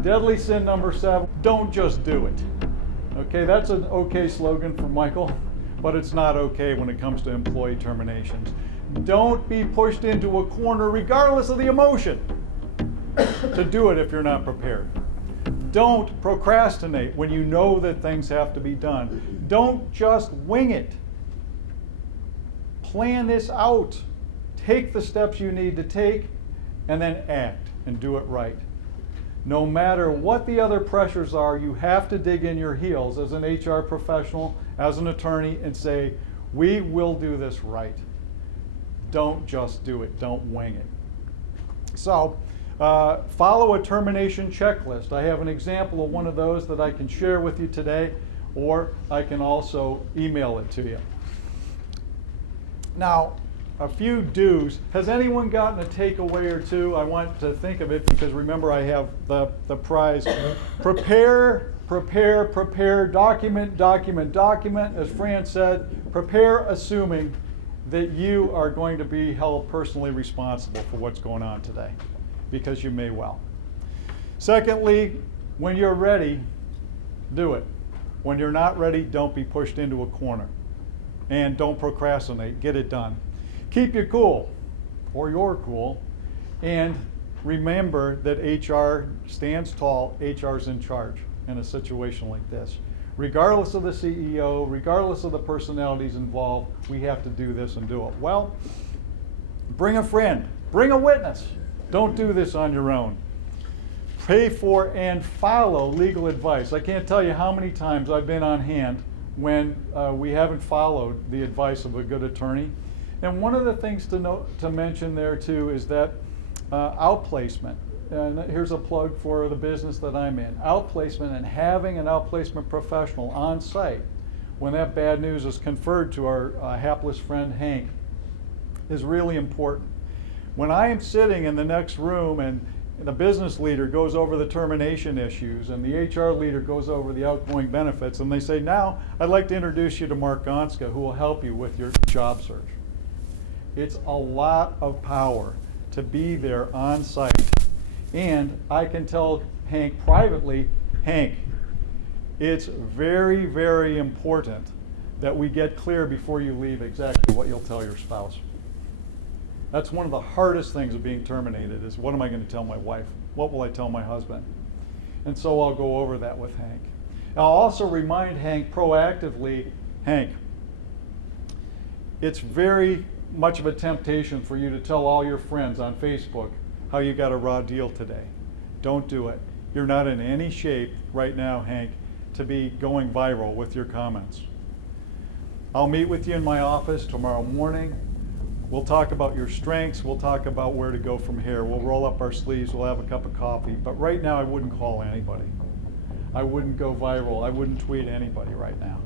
Deadly sin number 7, don't just do it. Okay, that's an okay slogan for Michael, but it's not okay when it comes to employee terminations. Don't be pushed into a corner regardless of the emotion to do it if you're not prepared. Don't procrastinate when you know that things have to be done. Don't just wing it. Plan this out. Take the steps you need to take and then act and do it right. No matter what the other pressures are, you have to dig in your heels as an HR professional, as an attorney, and say, we will do this right. Don't just do it. Don't wing it. So, follow a termination checklist. I have an example of one of those that I can share with you today, or I can also email it to you. Now, a few do's. Has anyone gotten a takeaway or two? I want to think of it because remember I have the prize. Prepare, prepare, prepare, document, document, document. As Fran said, prepare assuming that you are going to be held personally responsible for what's going on today, because you may well. Secondly, when you're ready, do it. When you're not ready, don't be pushed into a corner. And don't procrastinate, get it done. Keep your cool, or your cool, and remember that HR stands tall, HR's in charge in a situation like this. Regardless of the CEO, regardless of the personalities involved, we have to do this and do it well. Bring a friend, bring a witness. Don't do this on your own. Pay for and follow legal advice. I can't tell you how many times I've been on hand when we haven't followed the advice of a good attorney. And one of the things to mention there too is that outplacement. And here's a plug for the business that I'm in. Outplacement and having an outplacement professional on site when that bad news is conferred to our hapless friend Hank is really important. When I am sitting in the next room and the business leader goes over the termination issues and the HR leader goes over the outgoing benefits and they say, now I'd like to introduce you to Mark Gonska who will help you with your job search. It's a lot of power to be there on site. And I can tell Hank privately, Hank, it's very, very important that we get clear before you leave exactly what you'll tell your spouse. That's one of the hardest things of being terminated is what am I going to tell my wife? What will I tell my husband? And so I'll go over that with Hank. I'll also remind Hank proactively, Hank, it's very much of a temptation for you to tell all your friends on Facebook how you got a raw deal today. Don't do it. You're not in any shape right now, Hank, to be going viral with your comments. I'll meet with you in my office tomorrow morning. We'll talk about your strengths. We'll talk about where to go from here. We'll roll up our sleeves. We'll have a cup of coffee. But right now, I wouldn't call anybody. I wouldn't go viral. I wouldn't tweet anybody right now.